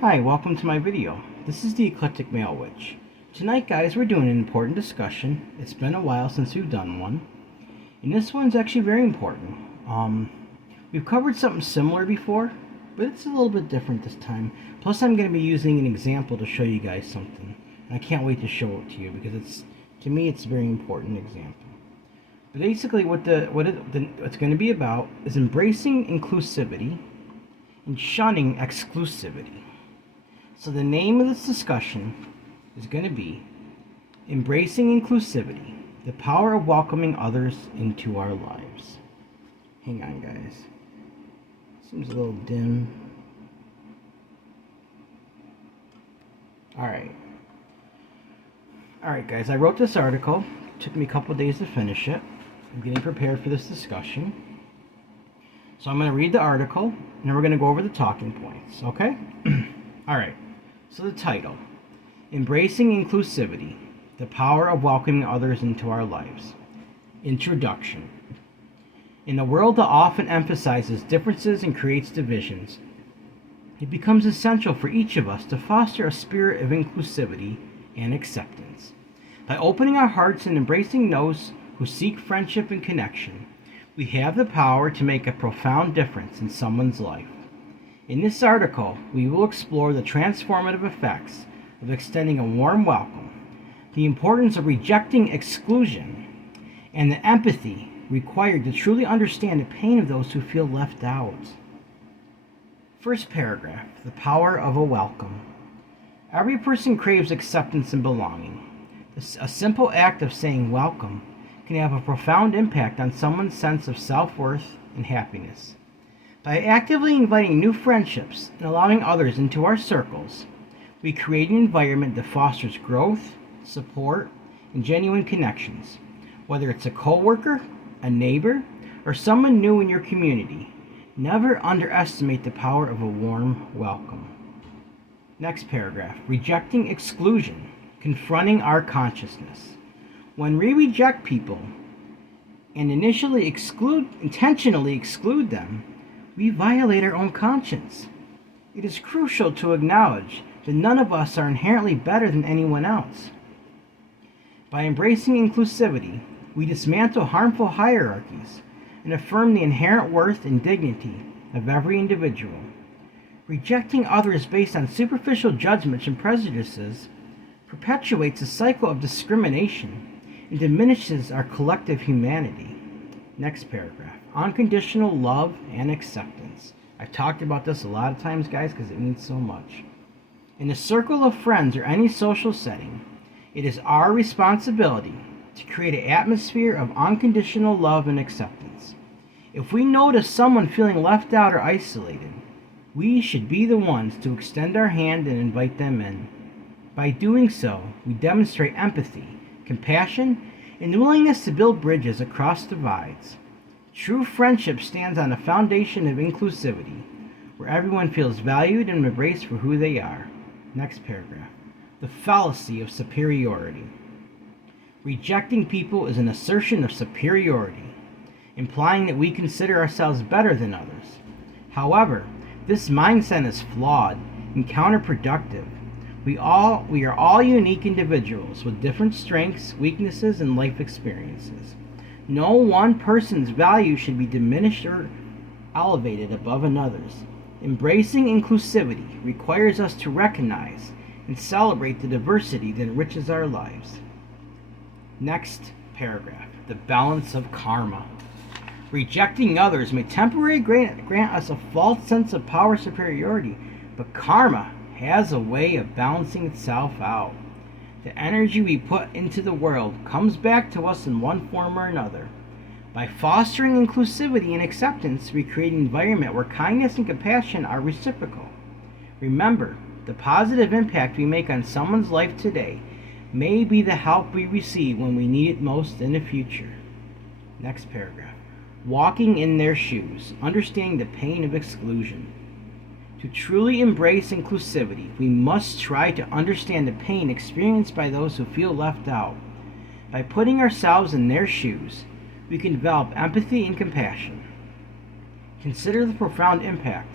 Hi, welcome to my video. This is the Eclectic Male Witch. Tonight, guys, we're doing an important discussion. It's been a while since we've done one, and this one's actually very important. We've covered something similar before, but it's a little bit different this time. Plus, I'm going to be using an example to show you guys something, and I can't wait to show it to you because to me, it's a very important example. But basically, what it's going to be about is embracing inclusivity and shunning exclusivity. So the name of this discussion is going to be Embracing Inclusivity, the Power of Welcoming Others into Our Lives. Hang on, guys. Seems a little dim. Alright, guys, I wrote this article. It took me a couple days to finish it. I'm getting prepared for this discussion. So I'm going to read the article, and then we're going to go over the talking points, okay? Alright. So the title, Embracing Inclusivity, the Power of Welcoming Others into Our Lives. Introduction. In a world that often emphasizes differences and creates divisions, it becomes essential for each of us to foster a spirit of inclusivity and acceptance. By opening our hearts and embracing those who seek friendship and connection, we have the power to make a profound difference in someone's life. In this article, we will explore the transformative effects of extending a warm welcome, the importance of rejecting exclusion, and the empathy required to truly understand the pain of those who feel left out. First paragraph, the power of a welcome. Every person craves acceptance and belonging. A simple act of saying welcome can have a profound impact on someone's sense of self-worth and happiness. By actively inviting new friendships and allowing others into our circles, we create an environment that fosters growth, support, and genuine connections. Whether it's a coworker, a neighbor, or someone new in your community, never underestimate the power of a warm welcome. Next paragraph, rejecting exclusion, confronting our consciousness. When we reject people and intentionally exclude them, we violate our own conscience. It is crucial to acknowledge that none of us are inherently better than anyone else. By embracing inclusivity, we dismantle harmful hierarchies and affirm the inherent worth and dignity of every individual. Rejecting others based on superficial judgments and prejudices perpetuates a cycle of discrimination and diminishes our collective humanity. Next paragraph. Unconditional love and acceptance. I've talked about this a lot of times, guys, because it means so much. In a circle of friends or any social setting, it is our responsibility to create an atmosphere of unconditional love and acceptance. If we notice someone feeling left out or isolated, we should be the ones to extend our hand and invite them in. By doing so, we demonstrate empathy, compassion, and the willingness to build bridges across divides. True friendship stands on a foundation of inclusivity, where everyone feels valued and embraced for who they are. Next paragraph. The fallacy of superiority. Rejecting people is an assertion of superiority, implying that we consider ourselves better than others. However, this mindset is flawed and counterproductive. We are all unique individuals with different strengths, weaknesses, and life experiences. No one person's value should be diminished or elevated above another's. Embracing inclusivity requires us to recognize and celebrate the diversity that enriches our lives. Next paragraph, the balance of karma. Rejecting others may temporarily grant us a false sense of power superiority, but karma has a way of balancing itself out. The energy we put into the world comes back to us in one form or another. By fostering inclusivity and acceptance, we create an environment where kindness and compassion are reciprocal. Remember, the positive impact we make on someone's life today may be the help we receive when we need it most in the future. Next paragraph. Walking in their shoes, understanding the pain of exclusion. To truly embrace inclusivity, we must try to understand the pain experienced by those who feel left out. By putting ourselves in their shoes, we can develop empathy and compassion. Consider the profound impact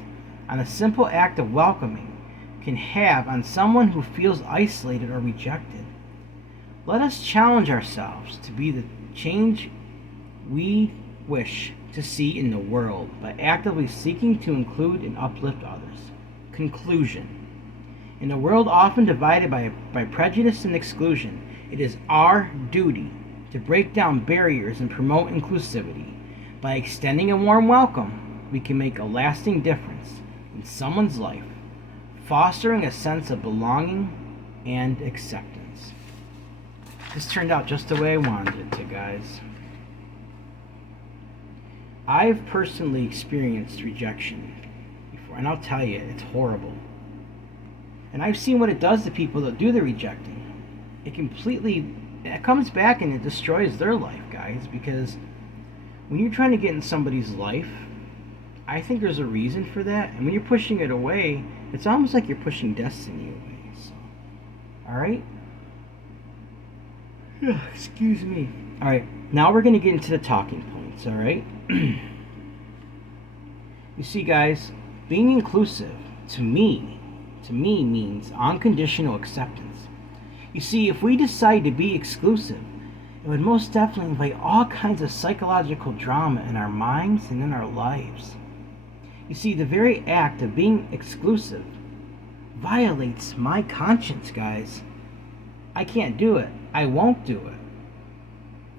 on a simple act of welcoming can have on someone who feels isolated or rejected. Let us challenge ourselves to be the change we wish to see in the world by actively seeking to include and uplift others. Conclusion. In a world often divided by prejudice and exclusion, it is our duty to break down barriers and promote inclusivity. By extending a warm welcome, we can make a lasting difference in someone's life, fostering a sense of belonging and acceptance. This turned out just the way I wanted it to, guys. I've personally experienced rejection before, and I'll tell you, it's horrible. And I've seen what it does to people that do the rejecting. It comes back and it destroys their life, guys, because when you're trying to get in somebody's life, I think there's a reason for that. And when you're pushing it away, it's almost like you're pushing destiny away. So, all right? Excuse me. All right, now we're going to get into the talking points, all right? You see, guys, being inclusive, to me means unconditional acceptance. You see, if we decide to be exclusive, it would most definitely invite all kinds of psychological drama in our minds and in our lives. You see, the very act of being exclusive violates my conscience, guys. I can't do it. I won't do it.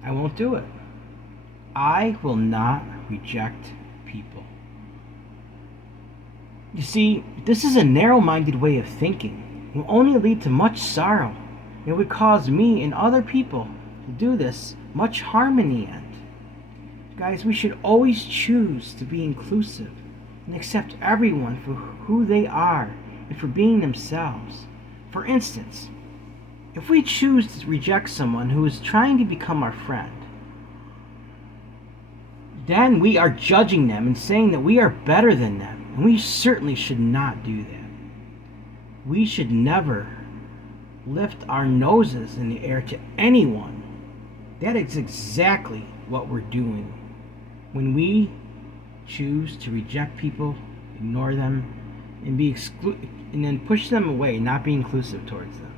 I won't do it. I will not reject people. You see, this is a narrow-minded way of thinking. It will only lead to much sorrow. It would cause me and other people to do this much harm in the end. Guys, we should always choose to be inclusive and accept everyone for who they are and for being themselves. For instance, if we choose to reject someone who is trying to become our friend, then we are judging them and saying that we are better than them, and we certainly should not do that. We should never lift our noses in the air to anyone. That is exactly what we're doing when we choose to reject people, ignore them, and and then push them away, not be inclusive towards them.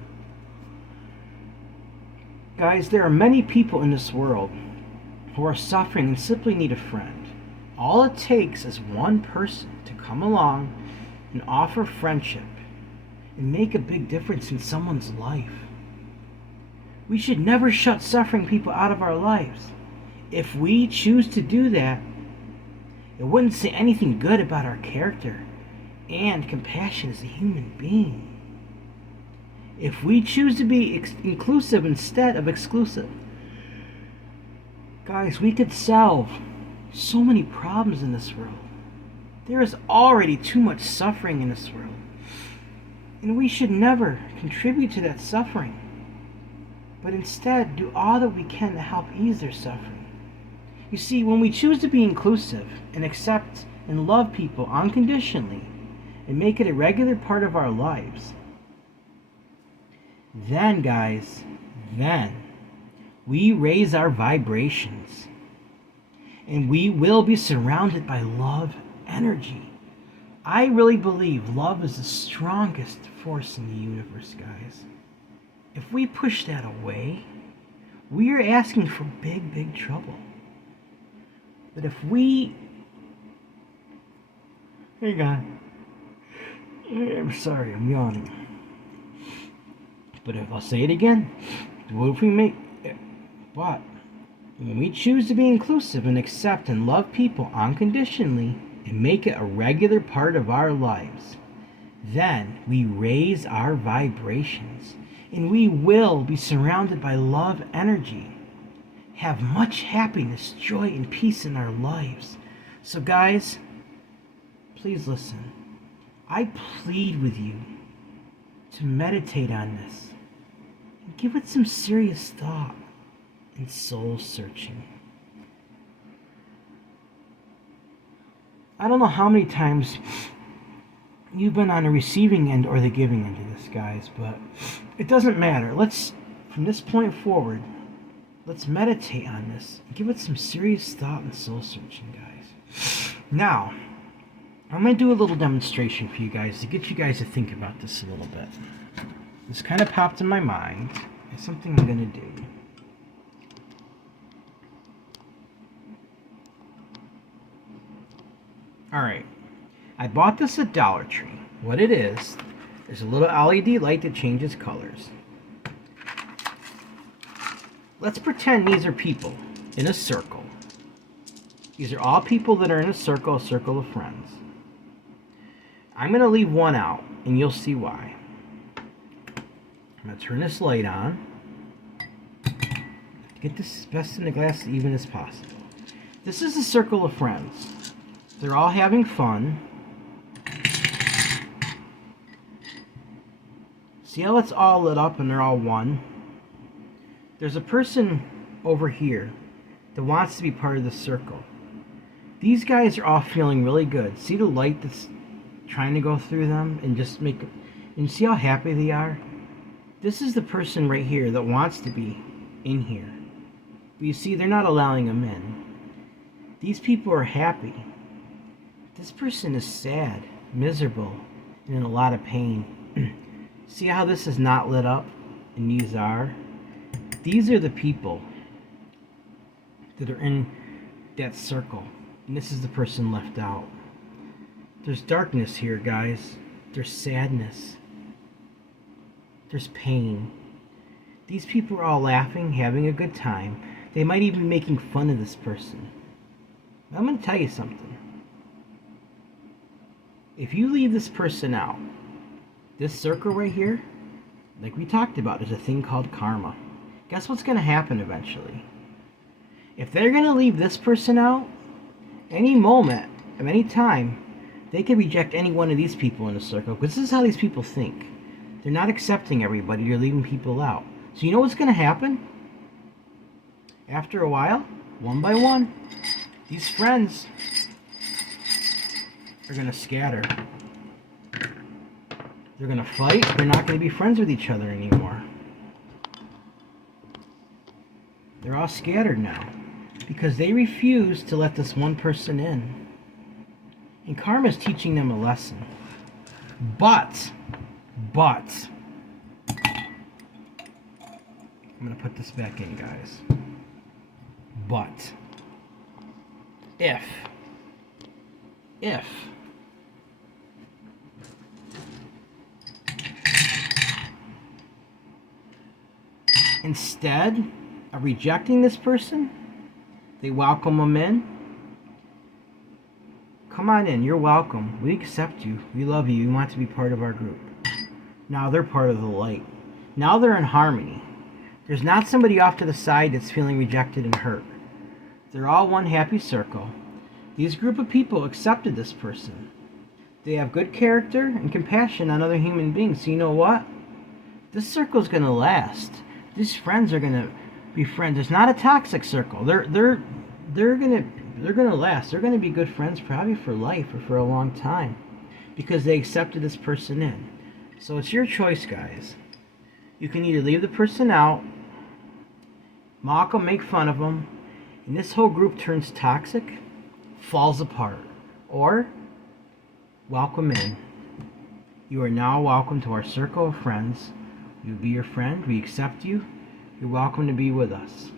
Guys, there are many people in this world who are suffering and simply need a friend. All it takes is one person to come along and offer friendship and make a big difference in someone's life. We should never shut suffering people out of our lives. If we choose to do that, it wouldn't say anything good about our character and compassion as a human being. If we choose to be inclusive instead of exclusive, guys, we could solve so many problems in this world. There is already too much suffering in this world, and we should never contribute to that suffering, but instead do all that we can to help ease their suffering. You see, when we choose to be inclusive and accept and love people unconditionally and make it a regular part of our lives, then, guys, we raise our vibrations and we will be surrounded by love energy. I really believe love is the strongest force in the universe, guys. If we push that away, we are asking for big, big trouble. But if we... Hang on. I'm sorry, I'm yawning. But if I'll say it again, what if we make... But when we choose to be inclusive and accept and love people unconditionally and make it a regular part of our lives, then we raise our vibrations and we will be surrounded by love energy, have much happiness, joy, and peace in our lives. So guys, please listen. I plead with you to meditate on this and give it some serious thought and soul searching. I don't know how many times you've been on the receiving end or the giving end of this, guys, but it doesn't matter. From this point forward, let's meditate on this and give it some serious thought and soul searching, guys. Now, I'm going to do a little demonstration for you guys to get you guys to think about this a little bit. This kind of popped in my mind. It's something I'm going to do. Alright, I bought this at Dollar Tree. What it is a little LED light that changes colors. Let's pretend these are people in a circle. These are all people that are in a circle of friends. I'm going to leave one out, and you'll see why. I'm going to turn this light on. Get this best in the glass as even as possible. This is a circle of friends. They're all having fun. See how it's all lit up and they're all one? There's a person over here that wants to be part of the circle. These guys are all feeling really good. See the light that's trying to go through them and just make it, and see how happy they are? This is the person right here that wants to be in here. But you see, they're not allowing them in. These people are happy. This person is sad, miserable, and in a lot of pain. See how this is not lit up and these are? These are the people that are in that circle. And this is the person left out. There's darkness here, guys. There's sadness. There's pain. These people are all laughing, having a good time. They might even be making fun of this person. I'm going to tell you something. If you leave this person out, this circle right here, like we talked about, there's a thing called karma. Guess what's going to happen eventually? If they're going to leave this person out, any moment of any time, they can reject any one of these people in the circle, because this is how these people think. They're not accepting everybody, they're leaving people out. So you know what's going to happen? After a while, one by one, these friends are going to scatter. They're going to fight. They're not going to be friends with each other anymore. They're all scattered now because they refuse to let this one person in. And karma's teaching them a lesson. But, I'm going to put this back in, guys. But, if instead of rejecting this person, they welcome them in. Come on in, you're welcome. We accept you. We love you. You want to be part of our group. Now they're part of the light. Now they're in harmony. There's not somebody off to the side that's feeling rejected and hurt. They're all one happy circle. These group of people accepted this person. They have good character and compassion on other human beings. So you know what? This circle's going to last. These friends are going to be friends. It's not a toxic circle. They're going to last. They're going to be good friends probably for life or for a long time because they accepted this person in. So it's your choice, guys. You can either leave the person out, mock them, make fun of them, and this whole group turns toxic, falls apart, or welcome in. You are now welcome to our circle of friends. You'll be your friend. We accept you. You're welcome to be with us.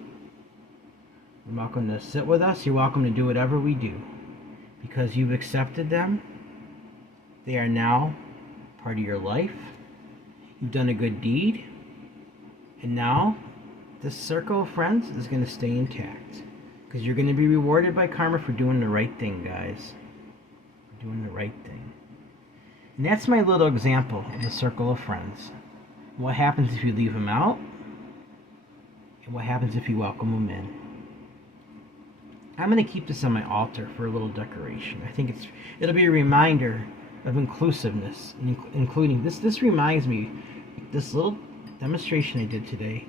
You're welcome to sit with us. You're welcome to do whatever we do. Because you've accepted them, they are now part of your life. You've done a good deed. And now, this circle of friends is going to stay intact. Because you're going to be rewarded by karma for doing the right thing, guys. Doing the right thing. And that's my little example of the circle of friends. What happens if you leave them out? And what happens if you welcome them in? I'm going to keep this on my altar for a little decoration. I think it'll be a reminder of inclusiveness, and including this. This reminds me, this little demonstration I did today.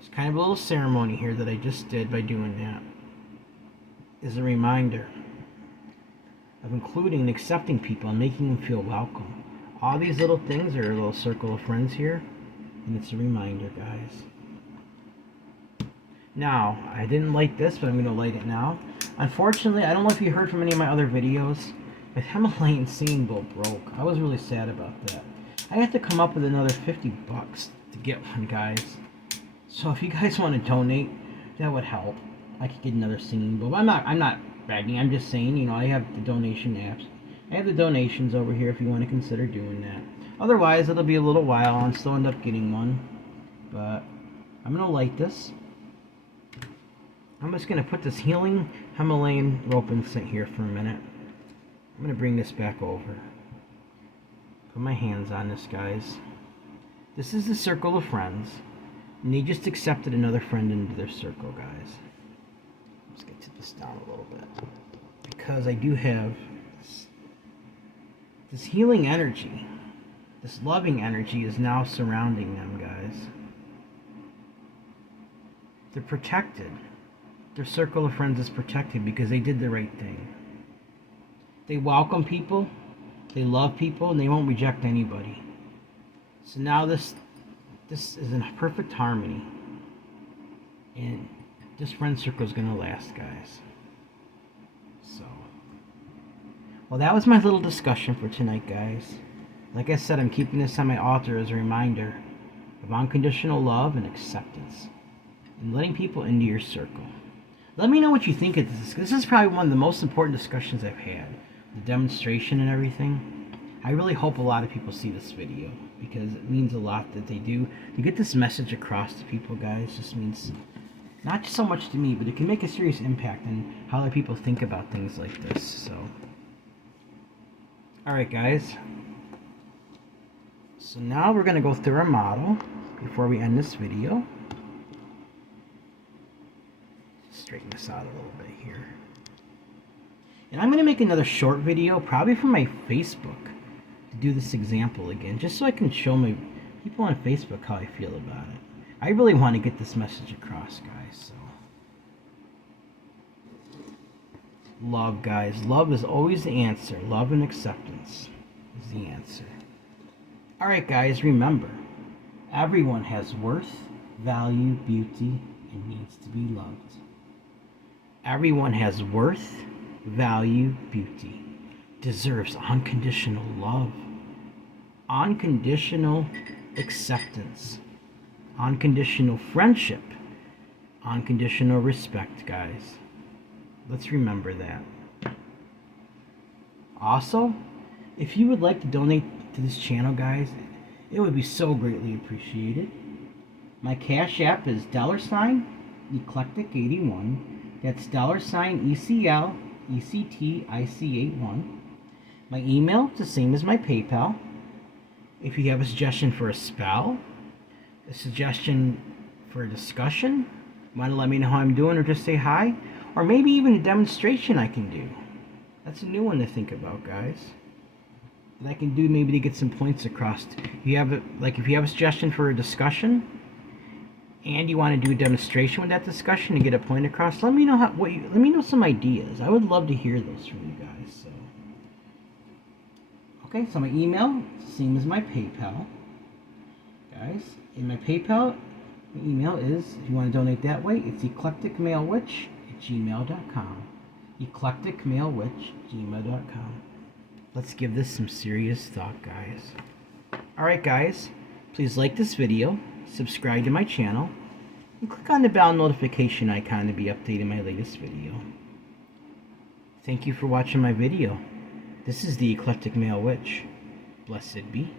It's kind of a little ceremony here that I just did by doing that. Is a reminder of including and accepting people and making them feel welcome. All these little things are a little circle of friends here, and it's a reminder, guys. Now, I didn't light this, but I'm going to light it now. Unfortunately, I don't know if you heard from any of my other videos. my Himalayan singing bowl broke. I was really sad about that. I had to come up with another $50 to get one, guys. So if you guys want to donate, that would help. I could get another singing bowl. I'm not bragging. I'm just saying, you know, I have the donation apps. I have the donations over here if you want to consider doing that. Otherwise, it'll be a little while. I'll still end up getting one. But I'm going to light this. I'm just going to put this healing Himalayan rope incense here for a minute. I'm going to bring this back over. Put my hands on this, guys. This is the circle of friends. And they just accepted another friend into their circle, guys. Let's get to this down a little bit. Because I do have this healing energy. This loving energy is now surrounding them, guys. They're protected. Their circle of friends is protected because they did the right thing. They welcome people, they love people, and they won't reject anybody. So now this is in perfect harmony. And this friend circle is going to last, guys. So, well, that was my little discussion for tonight, guys. Like I said, I'm keeping this on my altar as a reminder of unconditional love and acceptance. And letting people into your circle. Let me know what you think of this. This is probably one of the most important discussions I've had. The demonstration and everything. I really hope a lot of people see this video because it means a lot that they do. To get this message across to people, guys, just means not just so much to me, but it can make a serious impact on how other people think about things like this. So, alright, guys. So now we're going to go through our model before we end this video. Straighten this out a little bit here. And I'm going to make another short video, probably for my Facebook, to do this example again, just so I can show my people on Facebook how I feel about it. I really want to get this message across, guys. So, love, guys. Love is always the answer. Love and acceptance is the answer. Alright, guys, remember, everyone has worth, value, beauty, and needs to be loved. Everyone has worth, value, beauty, deserves unconditional love, unconditional acceptance, unconditional friendship, unconditional respect, guys. Let's remember that. Also, if you would like to donate to this channel, guys, it would be so greatly appreciated. My Cash App is $Eclectic81. That's $ECLECTIC81. My email is the same as my PayPal. If you have a suggestion for a spell, a suggestion for a discussion, want to let me know how I'm doing or just say hi, or maybe even a demonstration I can do. That's a new one to think about, guys. That I can do maybe to get some points across. If you have a suggestion for a discussion, and you want to do a demonstration with that discussion and get a point across, let me know let me know some ideas. I would love to hear those from you guys. So, okay, so my email, same as my PayPal, guys. In my PayPal, my email is, if you want to donate that way, it's eclecticmalewitch@gmail.com. eclecticmalewitch@gmail.com. Let's give this some serious thought, guys. Alright, guys, please like this video, subscribe to my channel, and click on the bell notification icon to be updated on my latest video. Thank you for watching my video. This is the Eclectic Male Witch. Blessed be.